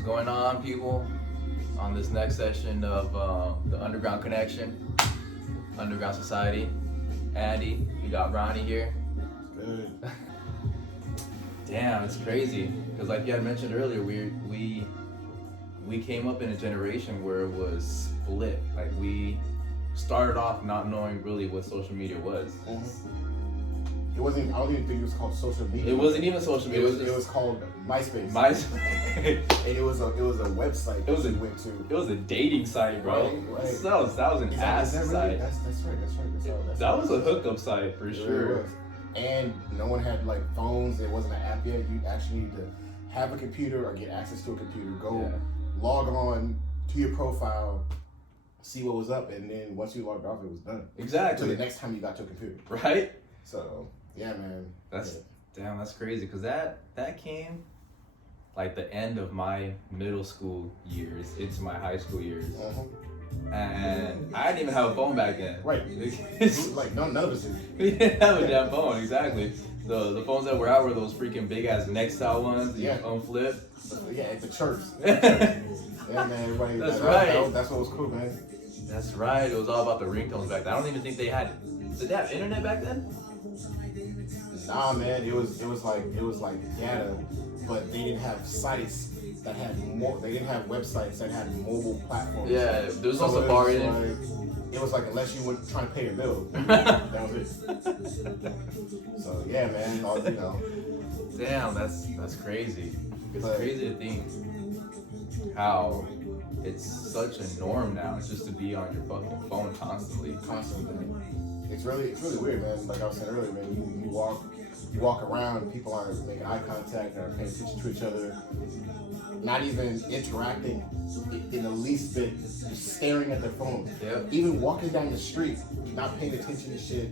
What's going on, people? On this next session of the Underground Connection, Underground Society. Andy, we got Ronnie here. Good. Damn, it's crazy. Because like you had mentioned earlier, we came up in a generation where it was split. Like we started off not knowing really what social media was. It wasn't. I don't even think it was called social media. It wasn't even social media. It was called MySpace. MySpace. And it was a website. It was that we went to. It was a dating site, bro. Right. That was an ass Is that site. really? That's right. That was a hookup site for It really sure. was. And no one had like phones. There wasn't an app yet. You actually needed to have a computer or get access to a computer. Go log on to your profile, see what was up, and then once you logged off, it was done. Exactly. So the next time you got to a computer. Right? So yeah, man. Damn, that's crazy. Cause that came like the end of my middle school years into my high school years. And I didn't even have a phone back then. Right. Like none of us did. We didn't have a damn phone, exactly. The phones that were out were those freaking big ass Nextel ones that you unflip. Yeah, at the church. Yeah, man, everybody. That's right. That's what was cool, man. That's right. It was all about the ringtones back then. I don't even think they had. Did they have internet back then? Nah, man, it was like data, but they didn't have sites that had more. They didn't have websites that had mobile platforms. Yeah, there was no Safari. It was like unless you were trying to pay your bill, that was it. So yeah, man, you know. Damn, that's crazy. It's crazy to think how it's such a norm now just to be on your fucking phone constantly. It's really weird, man. Like I was saying earlier, man, you walk around, people aren't making eye contact, aren't paying attention to each other, not even interacting in the least bit, just staring at their phone. Yep. Even walking down the street, not paying attention to shit.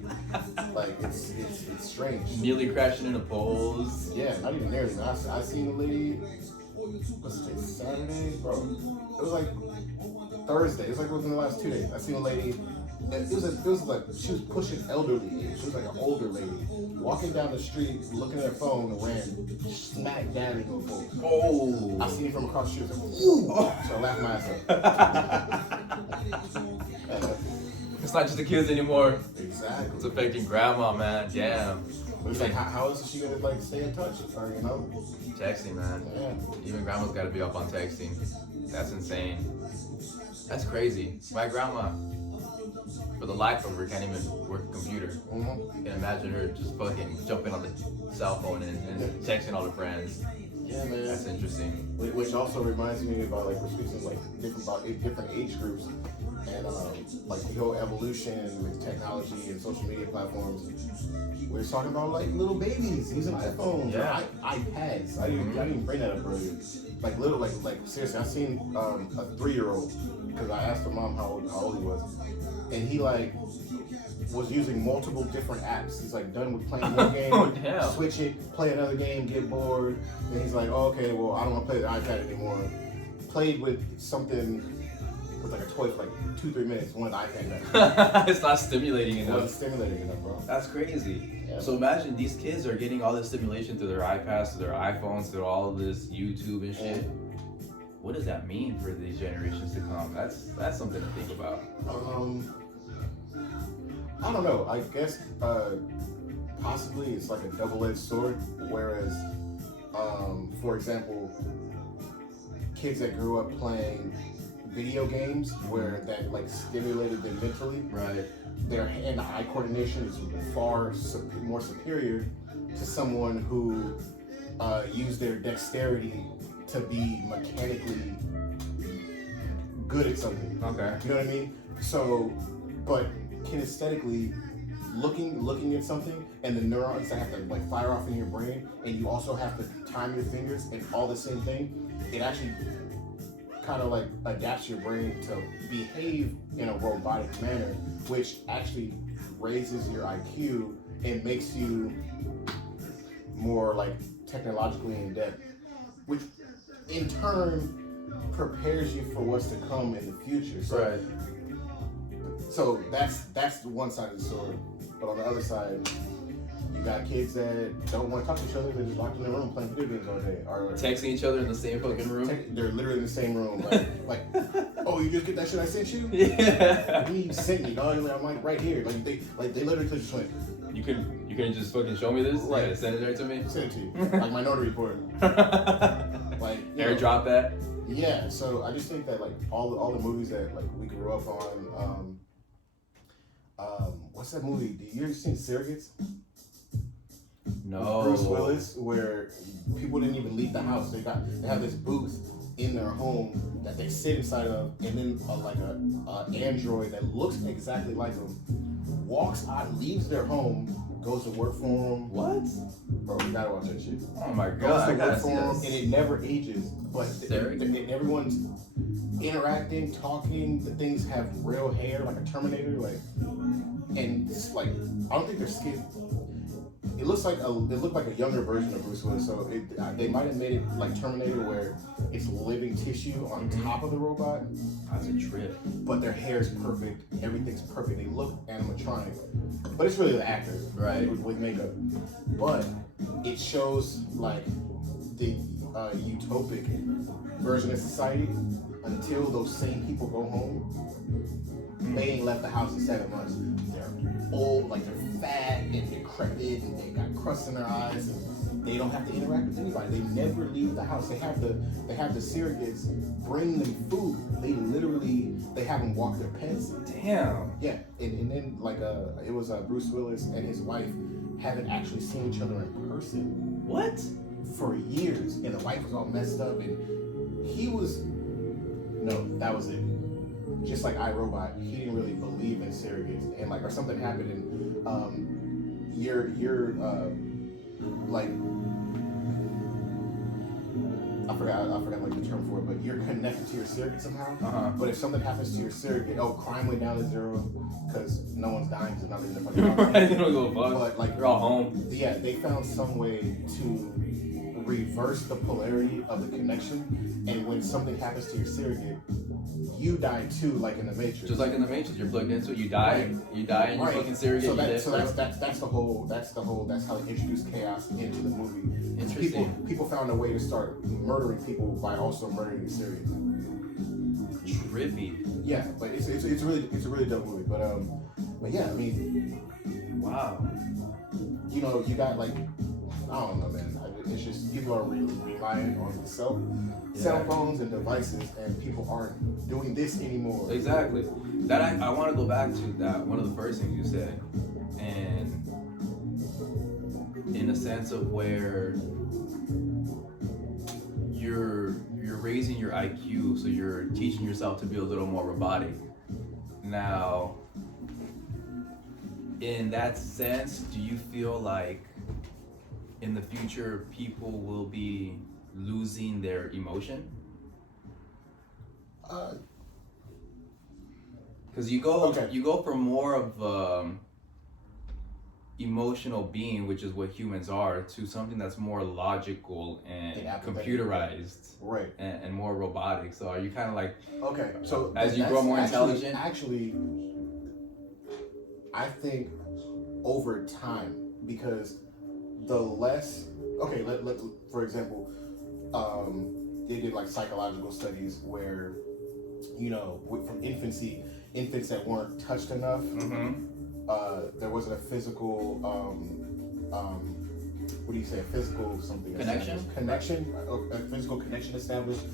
Like it's strange. Nearly crashing into poles. Yeah, not even nearly. I seen a lady. What's today? Saturday, bro. It was like Thursday. It was like within the last 2 days. I seen a lady. It was like she was pushing elderly age. She was like an older lady walking down the street, looking at her phone, and ran smack dab into a pole. Oh! I seen it from across the street. I was like, ooh! So I laughed my ass up. It's not just the kids anymore. Exactly. It's affecting grandma, man. Damn. But it's like, how is she gonna like stay in touch? Or, you know? Texting, man. Yeah. Even grandma's got to be up on texting. That's insane. That's crazy. My grandma, for the life of her, can't even work a computer. You can imagine her just fucking jumping on the cell phone and texting all her friends. Yeah, man. That's interesting. Which also reminds me about like we're speaking like different age groups and like the whole evolution with technology and social media platforms. We were talking about like little babies using iPhones, or iPads. I didn't bring that up earlier. Like little, like seriously, I seen a 3-year-old because I asked her mom how old he was, and he like was using multiple different apps. He's like done with playing one game, switch it, play another game, get bored. Then he's like, oh, okay, well I don't want to play the iPad anymore. Played with something with like a toy for like 2-3 minutes. Wanted the iPad back. It's not stimulating It enough. wasn't stimulating enough, bro. That's crazy. Yeah. So imagine these kids are getting all this stimulation through their iPads, through their iPhones, through all of this YouTube and shit. What does that mean for these generations to come? That's something to think about. I don't know. I guess possibly it's like a double-edged sword. Whereas, for example, kids that grew up playing video games where that like stimulated them mentally, Right. their hand-eye coordination is far more superior to someone who used their dexterity to be mechanically good at something. Okay. You know what I mean? So, but kinesthetically, looking at something and the neurons that have to like fire off in your brain, and you also have to time your fingers and all the same thing, it actually kind of like adapts your brain to behave in a robotic manner, which actually raises your IQ and makes you more like technologically in depth, which in turn prepares you for what's to come in the future. So, Right. So that's the one side of the sword. But on the other side, You got kids that don't want to talk to each other. They're just locked in their room playing video games all day. Or Texting each other in the same fucking room. They're literally in the same room. Like, oh, you just get that shit I sent you? Yeah. What do you sent me, dog? I'm like right here. They literally just went. You couldn't just fucking show me this? Right. Yeah, send it there to me? Send it to you. Like Minority Report. Like airdrop that? Yeah, so I just think that like all the movies that like we grew up on, what's that movie? Do you ever seen Surrogates? No. Bruce Willis, where people didn't even leave the house. They have this booth in their home that they sit inside of, and then like a android that looks exactly like them walks out, leaves their home, goes to work for them. What? Bro, you gotta watch that shit. Oh my Goes god, to I gotta work see for them, this. and it never ages. But everyone's interacting, talking. The things have real hair, like a Terminator, like, and it's like I don't think their skin. It looked like a younger version of Bruce Willis. So they might have made it like Terminator, where it's living tissue on top of the robot. That's a trip. But their hair is perfect. Everything's perfect. They look animatronic, but it's really the actor, right, with makeup. But it shows like the utopic version of society until those same people go home. They ain't left the house in 7 months. They're old, like they're fat and decrepit, and they got crusts in their eyes, and they don't have to interact with anybody. They never leave the house. They have the surrogates bring them food. They have them walk their pets. Damn. Yeah, and then like it was Bruce Willis and his wife haven't actually seen each other in person. What? For years, and the wife was all messed up, and that was it. Just like iRobot, he didn't really believe in surrogates, and like or something happened, and you're like I forgot like the term for it, but you're connected to your surrogate somehow. Uh-huh. But if something happens to your surrogate, crime went down to zero because no one's dying because they're not leaving their fucking house. They don't go fuck. But like they're all home. Yeah, they found some way to reverse the polarity of the connection, and when something happens to your surrogate, you die too, like in the Matrix. Just like in the Matrix, you're plugged into it. You die, and your fucking surrogate. So that's how they introduced chaos into the movie. Interesting. People found a way to start murdering people by also murdering the surrogates. Trippy. Yeah, but it's a really dope movie. But yeah, I mean, wow. You know, you got like, I don't know, man. It's just people are really relying on cell phones and devices, and people aren't doing this anymore. Exactly. That I want to go back to that one of the first things you said, and in a sense of where you're raising your IQ, so you're teaching yourself to be a little more robotic. Now, in that sense, do you feel like in the future people will be losing their emotion? Because you go from more of emotional being, which is what humans are, to something that's more logical and computerized, right, and more robotic. So are you kind of like, okay, so as you grow more intelligent? Actually, I think over time, because the less, okay, let for example, they did like psychological studies where, you know, from infancy, infants that weren't touched enough, there wasn't a physical, what do you say, a physical something? Connection, a physical connection established.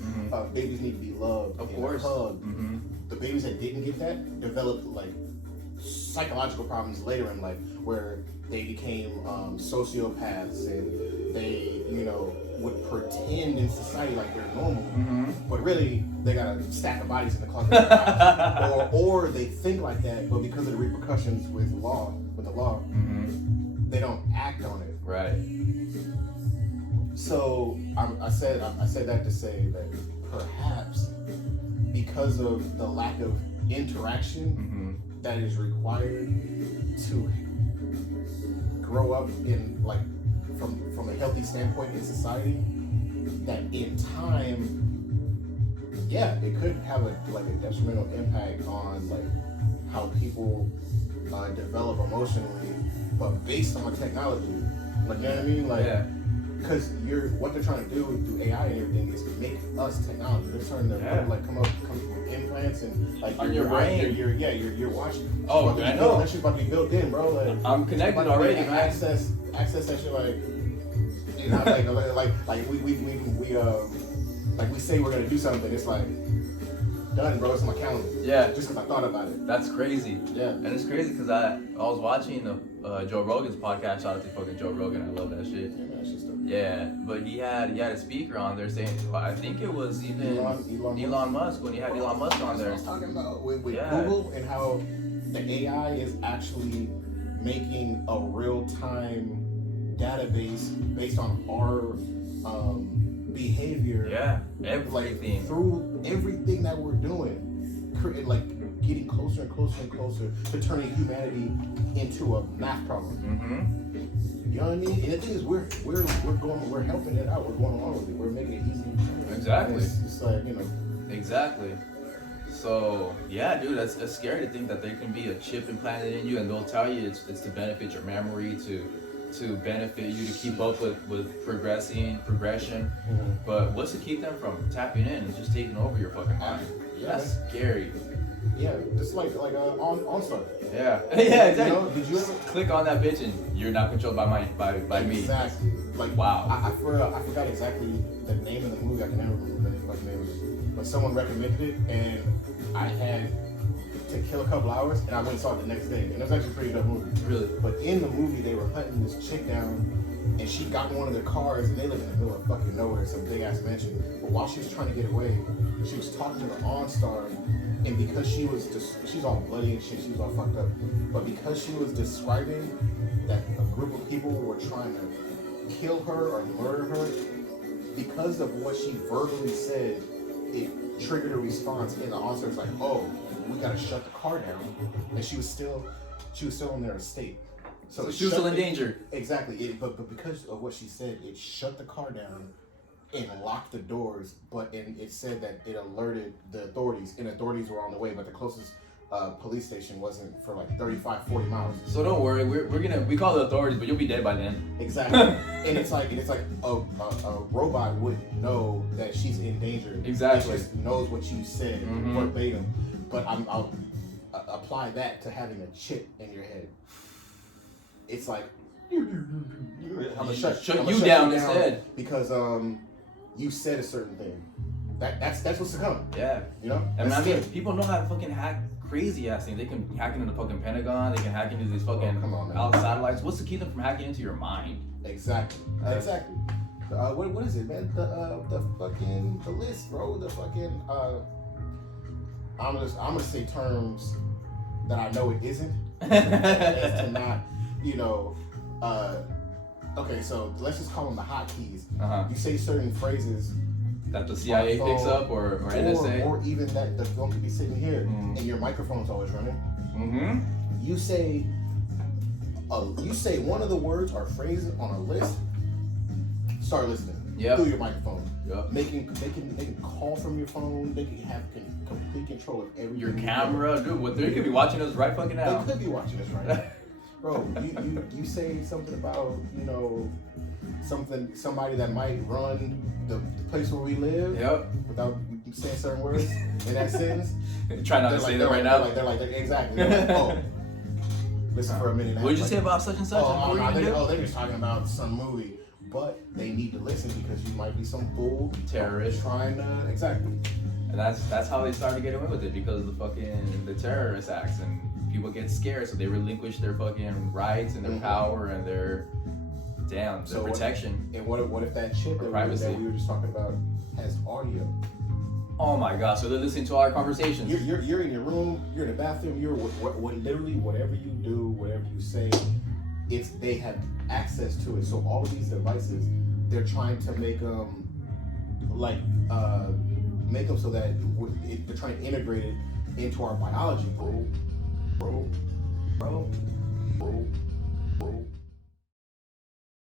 Babies need to be loved, of course, hugged. The babies that didn't get that developed like psychological problems later in life, where they became sociopaths, and they, you know, would pretend in society like they're normal, but really they got a stack of bodies in the closet, or they think like that, but because of the repercussions with the law, they don't act on it. Right. So I said that to say that perhaps because of the lack of interaction that is required to grow up in like from a healthy standpoint in society, that in time, yeah, it could have a detrimental impact on like how people develop emotionally but based on technology. Like, you know what I mean? Like, Yeah. because what they're trying to do through AI and everything is make us technology. They're trying to come up with implants and like on your brain. Your watch. Oh, I know. That shit's about to be built in, bro. Like, I'm connected already, man. Access that shit, like, you know, like we say we're gonna do something. It's like done, bro. It's on my calendar. Yeah. Just because I thought about it. That's crazy. Yeah. And it's crazy because I was watching Joe Rogan's podcast. Shout out to fucking Joe Rogan. I love that shit. Yeah, man, it's just Yeah, but he had a speaker on there saying, I think it was even Elon Musk, when he had Elon Musk on there. I was talking about with Yeah. Google and how the AI is actually making a real-time database based on our behavior. Yeah, Like everything. through everything that we're doing, like getting closer and closer and closer to turning humanity into a math problem. Mm-hmm. You know what I mean? And the thing is, we're helping it out. We're going along with it. We're making it easy. Exactly. It's like, you know. Exactly. So yeah, dude, that's scary to think that there can be a chip implanted in you, and they'll tell you it's to benefit your memory, to benefit you to keep up with progression. Mm-hmm. But what's to keep them from tapping in and just taking over your fucking mind? Yeah. That's scary. Yeah, just like OnStar. Yeah. Yeah, exactly. You know, did you ever click on that bitch and you're not controlled by me? Exactly. Like, wow. I forgot exactly the name of the movie. I can never remember the fucking name of it. But someone recommended it, and I had to kill a couple hours, and I went and saw it the next day. And it was actually a pretty good movie. Really? But in the movie, they were hunting this chick down, and she got in one of their cars, and they live in the middle of fucking nowhere, some big ass mansion. But while she was trying to get away, she was talking to the OnStar, and because she's all bloody and shit, she was all fucked up. But because she was describing that a group of people were trying to kill her or murder her, because of what she verbally said, it triggered a response, and the OnStar was like, "Oh, we gotta shut the car down," and she was still in their estate. So she was still in danger. Exactly. But because of what she said, it shut the car down and locked the doors. And it said that it alerted the authorities, and authorities were on the way. But the closest police station wasn't for like 35, 40 miles. So don't worry, we call the authorities, but you'll be dead by then. Exactly. and it's like a robot wouldn't know that she's in danger. Exactly. It just knows what you said verbatim. But I'll apply that to having a chip in your head. It's like I'm gonna shut you down instead because you said a certain thing. That's what's to come. Yeah, you know. And I mean, people know how to fucking hack crazy ass things. They can hack into the fucking Pentagon. They can hack into these fucking out satellites. What's to keep them from hacking into your mind? Exactly. Exactly. What is it, man? The list, bro. The fucking I'm gonna say terms that I know it isn't. As to not, you know, okay, so let's just call them the hotkeys. You say certain phrases that the CIA picks up or NSA. Or even that the phone could be sitting here and your microphone's always running. Mm-hmm. You say one of the words or phrases on a list, start listening through your microphone. Yep. They can call from your phone. They can have complete control of everything. Your camera, dude. They could be watching us right fucking now. They could be watching us right now. Bro, you say something about, you know, somebody that might run the place where we live. Yep. Without saying certain words in that sentence. Try not to say that right now. Exactly. They're like, oh, listen for a minute. What did you say about such and such? They're just talking about some movie. But they need to listen because you might be some fool terrorist trying to exactly. And that's how they started getting away with it, because of the terrorist acts, and people get scared, so they relinquish their fucking rights and their power and their protection. And what if that chip that we were just talking about has audio? Oh my god! So they're listening to our conversations. You're in your room. You're in the bathroom. You're literally whatever you do, whatever you say, they have access to it. So all of these devices, they're trying to make them so that they're trying to integrate it into our biology, bro.